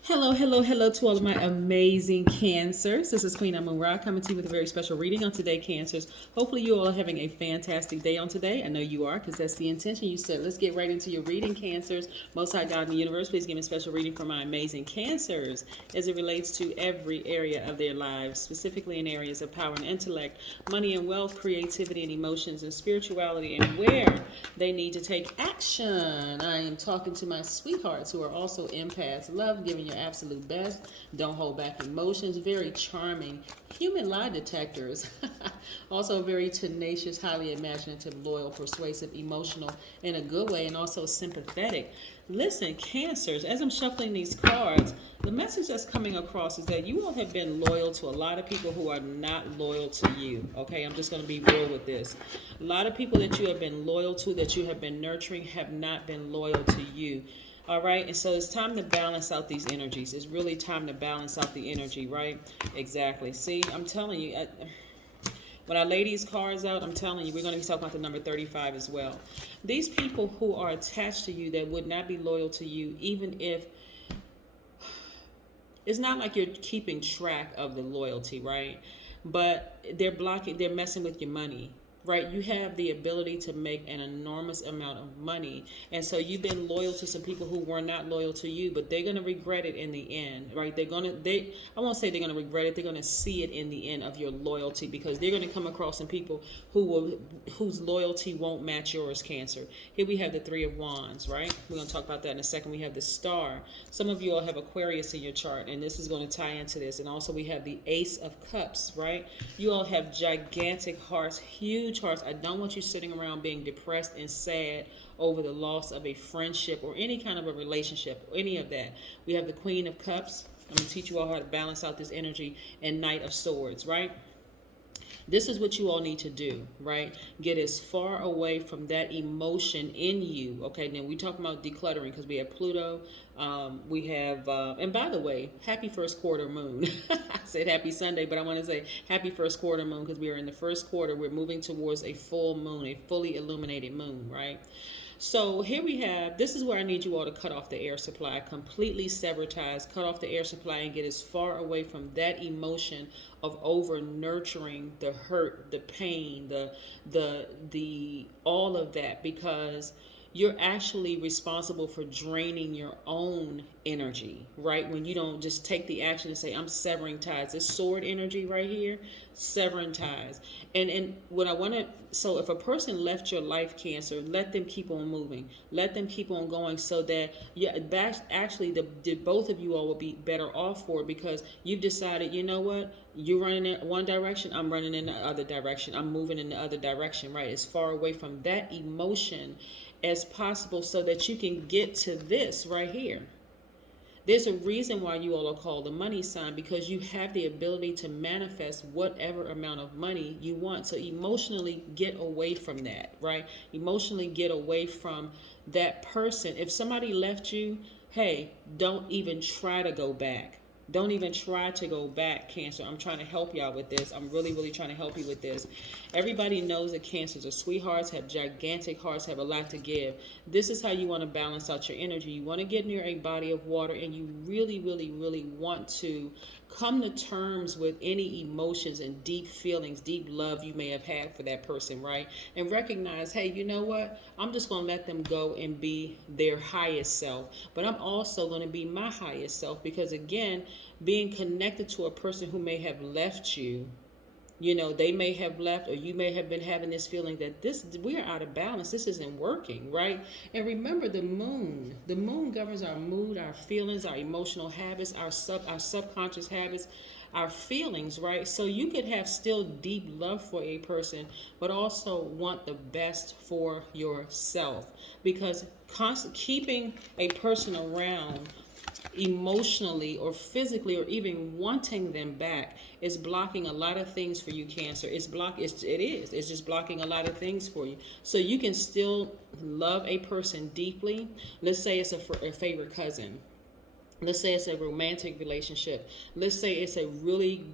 Hello, hello, hello to all of my amazing Cancers. This is Queen Amun Ra coming to you with a very special reading on today, Cancers. Hopefully, you all are having a fantastic day on today. I know you are because that's the intention. You said, let's get right into your reading, Cancers. Most High God in the universe, please give me a special reading for my amazing Cancers as it relates to every area of their lives, specifically in areas of power and intellect, money and wealth, creativity and emotions, and spirituality, and where they need to take action. I am talking to my sweethearts who are also empaths. Love giving your absolute best. Don't hold back emotions. Very charming. Human lie detectors. Also very tenacious, highly imaginative, loyal, persuasive, emotional in a good way, and also sympathetic. Listen, Cancers, as I'm shuffling these cards, the message that's coming across is that you all have been loyal to a lot of people who are not loyal to you. Okay, I'm just going to be real with this. A lot of people that you have been loyal to, that you have been nurturing, have not been loyal to you. All right, and so it's time to balance out these energies. It's really time to balance out the energy, right? Exactly. See, I'm telling you, when I lay these cards out, I'm telling you, we're going to be talking about the number 35 as well. These people who are attached to you that would not be loyal to you, even if it's not like you're keeping track of the loyalty, right? But they're messing with your money, right? You have the ability to make an enormous amount of money. And so you've been loyal to some people who were not loyal to you, but they're going to regret it in the end, right? I won't say they're going to regret it. They're going to see it in the end of your loyalty, because they're going to come across some people whose loyalty won't match yours, Cancer. Here we have the Three of Wands, right? We're going to talk about that in a second. We have the Star. Some of you all have Aquarius in your chart, and this is going to tie into this. And also we have the Ace of Cups, right? You all have gigantic hearts, huge hearts. I don't want you sitting around being depressed and sad over the loss of a friendship or any kind of a relationship, any of that. We have the Queen of Cups. I'm going to teach you all how to balance out this energy, and Knight of Swords, right? This is what you all need to do, right? Get as far away from that emotion in you. Okay, now we talk about decluttering because we have Pluto. We have, and by the way, happy first quarter moon. I said happy Sunday, but I want to say happy first quarter moon because we are in the first quarter. We're moving towards a full moon, a fully illuminated moon, right? So here we have, this is where I need you all to cut off the air supply, completely sever ties, cut off the air supply, and get as far away from that emotion of over nurturing the hurt, the pain, the all of that, because you're actually responsible for draining your own energy, right? When you don't just take the action and say, I'm severing ties. This sword energy right here, severing ties. And what I want to, so if a person left your life, Cancer, let them keep on moving. Let them keep on going, so that, yeah, actually the both of you all will be better off for it, because you've decided, you know what? You're running in one direction, I'm running in the other direction. I'm moving in the other direction, right? As far away from that emotion as possible, so that you can get to this right here. There's a reason why you all are called the money sign, because you have the ability to manifest whatever amount of money you want. So emotionally get away from that, right? Emotionally get away from that person. If somebody left you, hey, don't even try to go back. Don't even try to go back, Cancer. I'm trying to help y'all with this. I'm really, really trying to help you with this. Everybody knows that Cancers are sweethearts, have gigantic hearts, have a lot to give. This is how you want to balance out your energy. You want to get near a body of water, and you really, really, really want to come to terms with any emotions and deep feelings, deep love you may have had for that person, right? And recognize, hey, you know what? I'm just going to let them go and be their highest self. But I'm also going to be my highest self, because, again, being connected to a person who may have left you, you know, they may have left, or you may have been having this feeling that we're out of balance, this isn't working, right? And remember, the moon governs our mood, our feelings, our emotional habits, our subconscious habits, our feelings, right? So you could have still deep love for a person, but also want the best for yourself, because keeping a person around emotionally or physically, or even wanting them back, is blocking a lot of things for you, Cancer. It's just blocking a lot of things for you. So you can still love a person deeply. Let's say it's a favorite cousin. Let's say it's a romantic relationship. Let's say it's a really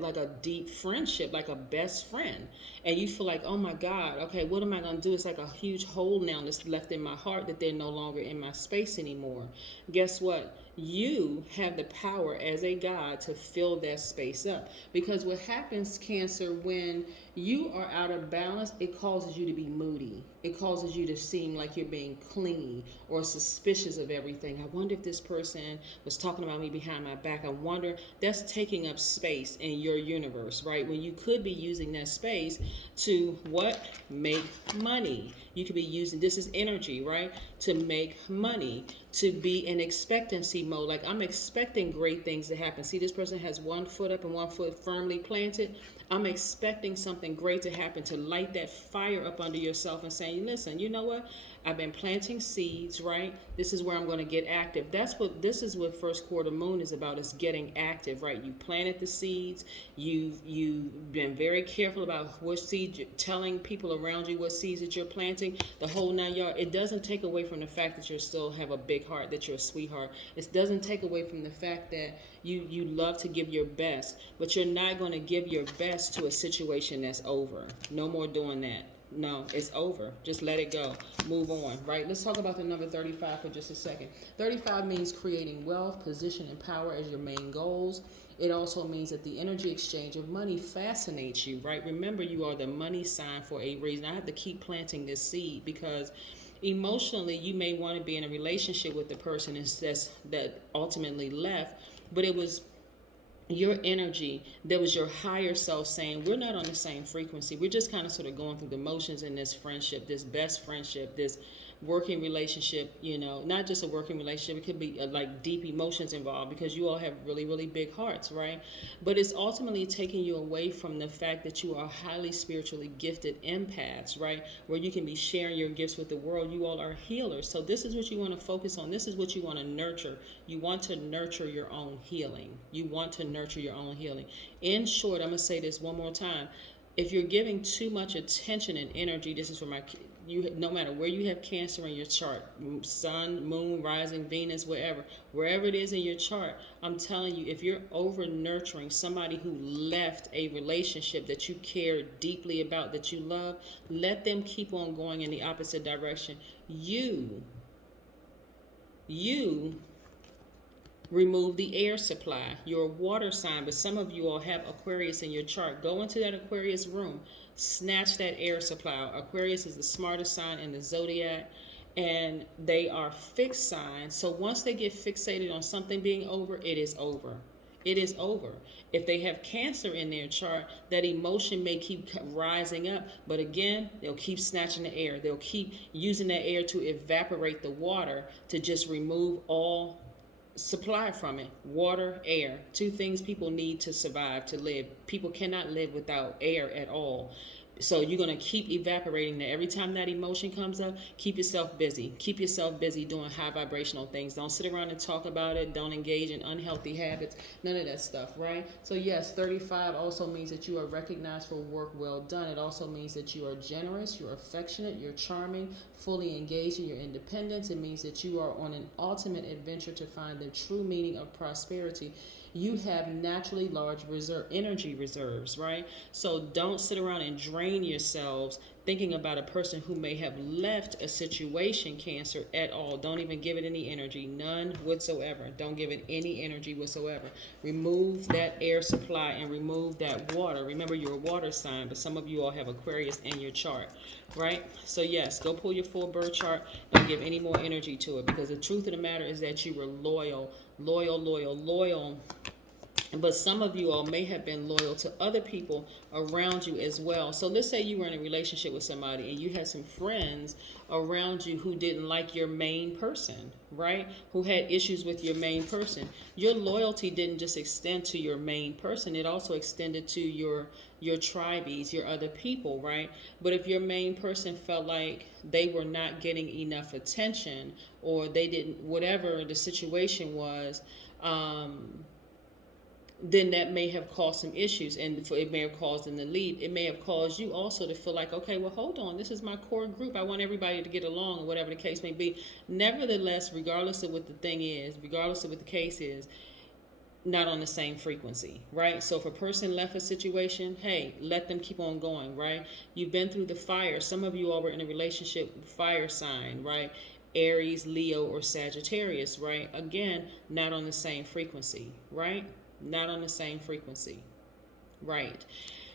like a deep friendship, like a best friend. And you feel like, oh my God, okay, what am I going to do? It's like a huge hole now that's left in my heart, that they're no longer in my space anymore. Guess what? You have the power as a God to fill that space up. Because what happens, Cancer, when you are out of balance, it causes you to be moody. It causes you to seem like you're being clingy or suspicious of everything. I wonder if this person was talking about me behind my back. I wonder, that's taking up space in your universe, right? When you could be using that space to what? Make money. You could be using, this is energy, right? To make money, to be in expectancy mode. Like, I'm expecting great things to happen. See, this person has one foot up and one foot firmly planted. I'm expecting something great to happen, to light that fire up under yourself and saying, listen, you know what? I've been planting seeds, right? This is where I'm going to get active. This is what first quarter moon is about, is getting active, right? You planted the seeds. You've been very careful about what seeds you're telling people around you, what seeds that you're planting, the whole 9 yards. It doesn't take away from the fact that you still have a big heart, that you're a sweetheart. It doesn't take away from the fact that you love to give your best, but you're not going to give your best to a situation that's over. No more doing that. No, it's over. Just let it go. Move on, right? Let's talk about the number 35 for just a second. 35 means creating wealth, position, and power as your main goals. It also means that the energy exchange of money fascinates you, right? Remember, you are the money sign for a reason. I have to keep planting this seed because emotionally, you may want to be in a relationship with the person that ultimately left, but it was your energy, there was your higher self saying, we're not on the same frequency. We're just kind of sort of going through the motions in this friendship, this best friendship, this working relationship, not just a working relationship. It could be like deep emotions involved because you all have really, really big hearts, right? But it's ultimately taking you away from the fact that you are highly spiritually gifted empaths, right? Where you can be sharing your gifts with the world. You all are healers. So this is what you want to focus on. This is what you want to nurture. You want to nurture your own healing. You want to nurture your own healing. In short, I'm going to say this one more time. If you're giving too much attention and energy, this is for no matter where you have Cancer in your chart, sun, moon, rising, Venus, wherever it is in your chart, I'm telling you, if you're over nurturing somebody who left a relationship that you care deeply about, that you love, let them keep on going in the opposite direction. You remove the air supply. You're a water sign, but some of you all have Aquarius in your chart. Go into that Aquarius room, snatch that air supply. Aquarius is the smartest sign in the Zodiac, and they are fixed signs. So once they get fixated on something being over, it is over. It is over. If they have Cancer in their chart, that emotion may keep rising up, but again, they'll keep snatching the air. They'll keep using that air to evaporate the water, to just remove all supply from it. Water, air, two things people need to survive, to live. People cannot live without air at all. So you're going to keep evaporating that. Every time that emotion comes up, keep yourself busy. Keep yourself busy doing high vibrational things. Don't sit around and talk about it. Don't engage in unhealthy habits. None of that stuff, right? So yes, 35 also means that you are recognized for work well done. It also means that you are generous, you're affectionate, you're charming, fully engaged in your independence. It means that you are on an ultimate adventure to find the true meaning of prosperity. You have naturally large energy reserves, right? So don't sit around and drain yourselves thinking about a person who may have left a situation, Cancer, at all. Don't even give it any energy, none whatsoever. Don't give it any energy whatsoever. Remove that air supply and remove that water. Remember, you're a water sign, but some of you all have Aquarius in your chart, right? So yes, go pull your full birth chart. Don't give any more energy to it, because the truth of the matter is that you were loyal. But some of you all may have been loyal to other people around you as well. So let's say you were in a relationship with somebody and you had some friends around you who didn't like your main person, right? Who had issues with your main person. Your loyalty didn't just extend to your main person. It also extended to your tribes, your other people, right? But if your main person felt like they were not getting enough attention, or they didn't, whatever the situation was, then that may have caused some issues, and it may have caused them to leave. It may have caused you also to feel like, okay, well, hold on, this is my core group. I want everybody to get along, or whatever the case may be. Nevertheless, regardless of what the thing is, regardless of what the case is, not on the same frequency, right? So if a person left a situation, hey, let them keep on going, right? You've been through the fire. Some of you all were in a relationship, fire sign, right? Aries, Leo, or Sagittarius, right? Again, not on the same frequency, right? Not on the same frequency. Right.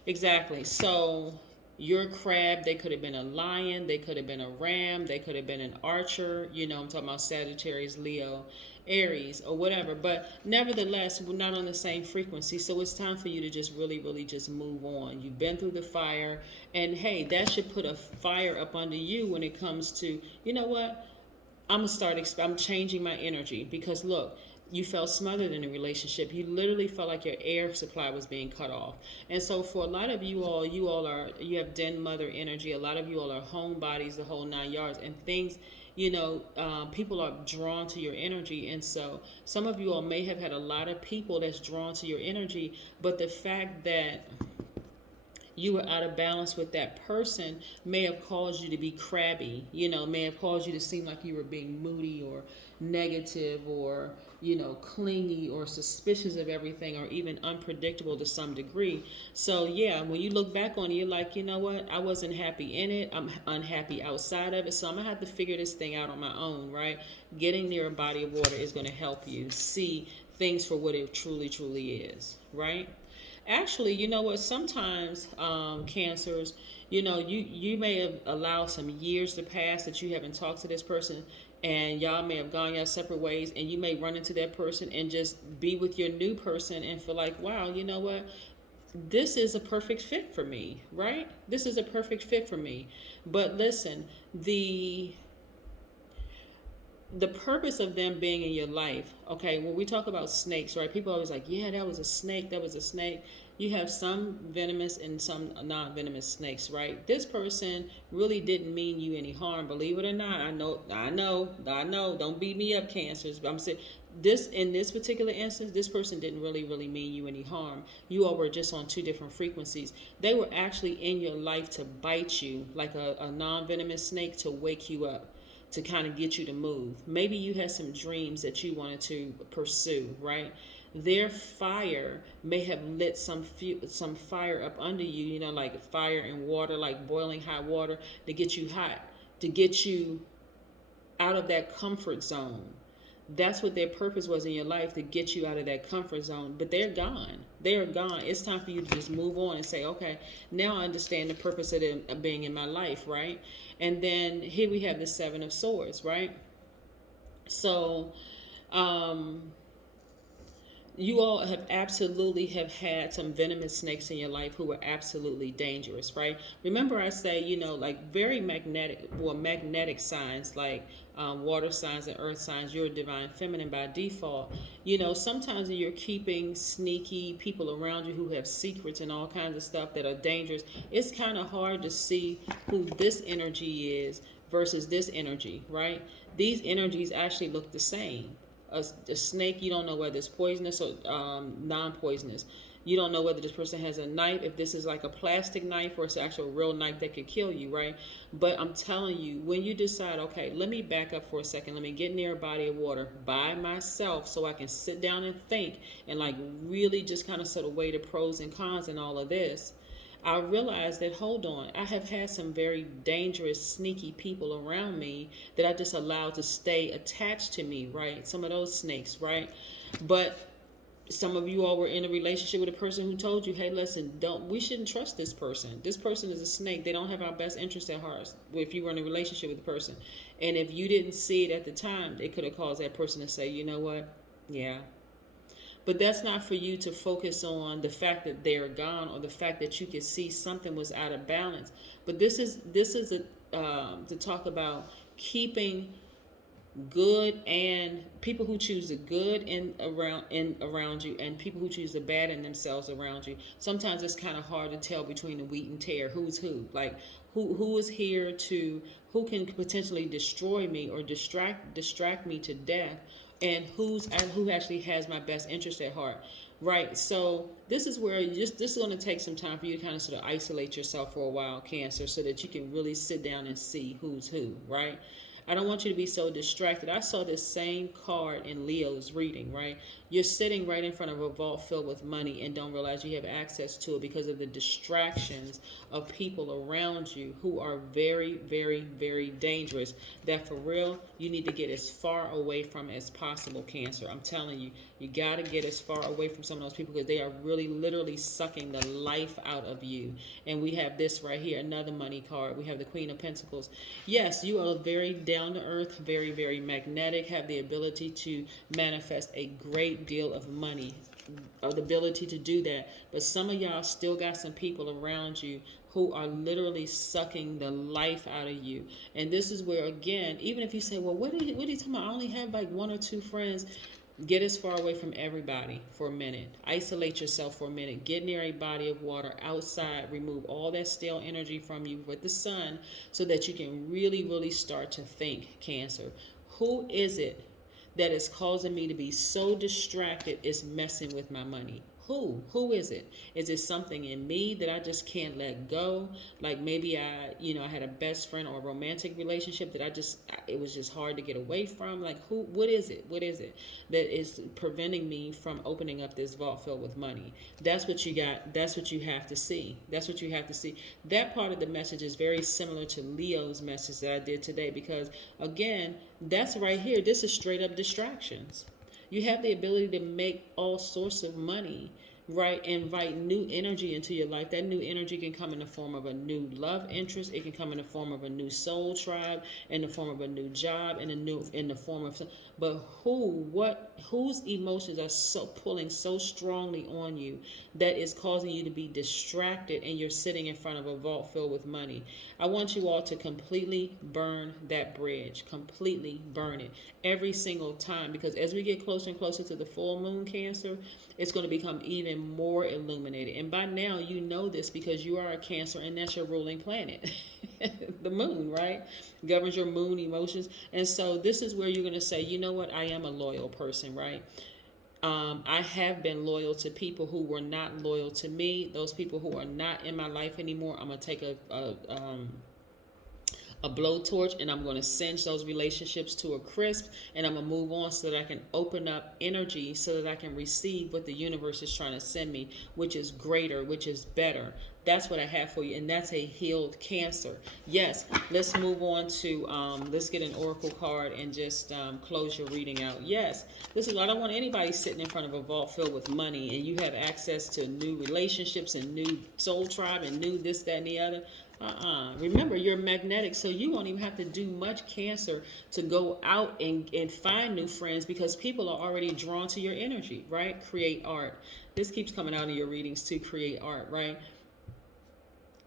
Exactly. So your crab, they could have been a lion, they could have been a ram, they could have been an archer, I'm talking about Sagittarius, Leo, Aries, or whatever. But nevertheless, we're not on the same frequency. So it's time for you to just really, really just move on. You've been through the fire. And hey, that should put a fire up under you when it comes to, you know what? I'm changing my energy because look, you felt smothered in a relationship. You literally felt like your air supply was being cut off. And so for a lot of you have den mother energy. A lot of you all are homebodies, the whole 9 yards, and things, people are drawn to your energy. And so some of you all may have had a lot of people that's drawn to your energy, but the fact that you were out of balance with that person may have caused you to be crabby, may have caused you to seem like you were being moody or negative or, clingy or suspicious of everything or even unpredictable to some degree. So, yeah, when you look back on it, you're like, you know what? I wasn't happy in it. I'm unhappy outside of it. So I'm going to have to figure this thing out on my own, right? Getting near a body of water is going to help you see things for what it truly, truly is, right? Actually, you know what? Sometimes cancers, you may have allowed some years to pass that you haven't talked to this person, and y'all may have gone your separate ways, and you may run into that person and just be with your new person and feel like, wow, you know what? This is a perfect fit for me, right? This is a perfect fit for me. But listen, the purpose of them being in your life, okay, when we talk about snakes, right, people are always like, yeah, that was a snake, that was a snake. You have some venomous and some non-venomous snakes, right? This person really didn't mean you any harm, believe it or not. I know. Don't beat me up, cancers. But I'm saying in this particular instance, this person didn't really, really mean you any harm. You all were just on two different frequencies. They were actually in your life to bite you, like a non-venomous snake, to wake you up, to kind of get you to move. Maybe you had some dreams that you wanted to pursue, right? Their fire may have lit some fire up under you, like fire and water, like boiling hot water to get you hot, to get you out of that comfort zone. That's what their purpose was in your life, to get you out of that comfort zone. But they're gone. They are gone. It's time for you to just move on and say, okay, now I understand the purpose of them being in my life, right? And then here we have the Seven of Swords, right? So, you all have absolutely have had some venomous snakes in your life who were absolutely dangerous, right? Remember I say, like very magnetic signs like water signs and earth signs, you're a divine feminine by default. Sometimes you're keeping sneaky people around you who have secrets and all kinds of stuff that are dangerous. It's kind of hard to see who this energy is versus this energy, right? These energies actually look the same. A snake, you don't know whether it's poisonous or non-poisonous. You don't know whether this person has a knife, if this is like a plastic knife or it's actual real knife that could kill you, right? But I'm telling you, when you decide, okay, let me back up for a second, let me get near a body of water by myself so I can sit down and think and like really just kind of sort of weigh the pros and cons and all of this, I realized that, hold on, I have had some very dangerous, sneaky people around me that I just allowed to stay attached to me, right? Some of those snakes, right? But some of you all were in a relationship with a person who told you, hey, listen, we shouldn't trust this person. This person is a snake. They don't have our best interest at heart. If you were in a relationship with the person. And if you didn't see it at the time, it could have caused that person to say, you know what? Yeah. But that's not for you to focus on the fact that they're gone or the fact that you could see something was out of balance. But this is to talk about keeping good and people who choose the good around you and people who choose the bad in themselves around you. Sometimes it's kind of hard to tell between the wheat and tare, who's who. Like who is here who can potentially destroy me or distract me to death, and who actually has my best interest at heart, right? So this is where this is going to take some time for you to kind of sort of isolate yourself for a while, Cancer, so that you can really sit down and see who's who, right? I don't want you to be so distracted. I saw this same card in Leo's reading, right? You're sitting right in front of a vault filled with money and don't realize you have access to it because of the distractions of people around you who are very, very, very dangerous. That for real, you need to get as far away from as possible, Cancer. I'm telling you, you got to get as far away from some of those people because they are really literally sucking the life out of you. And we have this right here, another money card. We have the Queen of Pentacles. Yes, you are very down to earth, very, very magnetic, have the ability to manifest a great deal of money, or the ability to do that. But some of y'all still got some people around you who are literally sucking the life out of you. And this is where, again, even if you say, well, what are you talking about? I only have like 1 or 2 friends. Get as far away from everybody for a minute. Isolate yourself for a minute. Get near a body of water outside. Remove all that stale energy from you with the sun so that you can really, really start to think, Cancer. Who is it that is causing me to be so distracted it's messing with my money? Who is it? Is it something in me that I just can't let go? Like maybe I had a best friend or a romantic relationship that it was just hard to get away from. Like what is it? What is it that is preventing me from opening up this vault filled with money? That's what you got. That's what you have to see. That's what you have to see. That part of the message is very similar to Leo's message that I did today, because again, that's right here. This is straight up distractions. You have the ability to make all sorts of money, right? Invite new energy into your life. That new energy can come in the form of a new love interest. It can come in the form of a new soul tribe, in the form of a new job, in the form of. But whose emotions are so pulling so strongly on you that is causing you to be distracted, and you're sitting in front of a vault filled with money? I want you all to completely burn that bridge. Completely burn it every single time, because as we get closer and closer to the full moon, Cancer, it's going to become even more illuminated. And by now you know this because you are a Cancer, and that's your ruling planet. The moon, right? Governs your moon emotions. And so this is where you're going to say, you know what? I am a loyal person, right? I have been loyal to people who were not loyal to me. Those people who are not in my life anymore, I'm going to take a blowtorch and I'm going to singe those relationships to a crisp, and I'm going to move on so that I can open up energy so that I can receive what the universe is trying to send me, which is greater, which is better. That's what I have for you, and that's a healed Cancer. Yes, let's move on to, let's get an oracle card and just close your reading out. Yes, this is, I don't want anybody sitting in front of a vault filled with money and you have access to new relationships and new soul tribe and new this, that, and the other. Remember, you're magnetic, so you won't even have to do much, Cancer, to go out and find new friends, because people are already drawn to your energy, right? Create art. This keeps coming out in your readings too. Create art, right?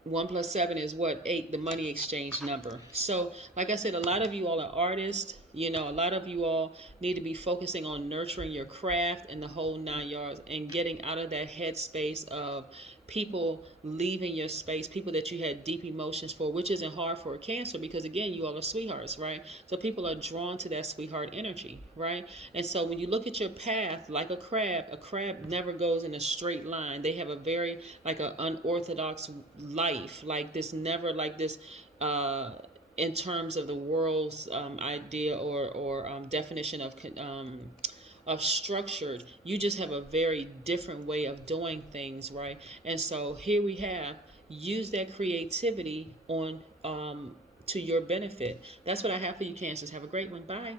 1 + 7 is what? 8, the money exchange number. So, like I said, a lot of you all are artists. A lot of you all need to be focusing on nurturing your craft and the whole 9 yards, and getting out of that headspace of people leaving your space, people that you had deep emotions for, which isn't hard for a Cancer because, again, you all are sweethearts, right? So people are drawn to that sweetheart energy, right? And so when you look at your path, like a crab never goes in a straight line. They have a very, like, an unorthodox life, like this, never like this, in terms of the world's idea or definition of structured. You just have a very different way of doing things, right? And so here we have, use that creativity on to your benefit. That's what I have for you, Cancers. Have a great one. Bye.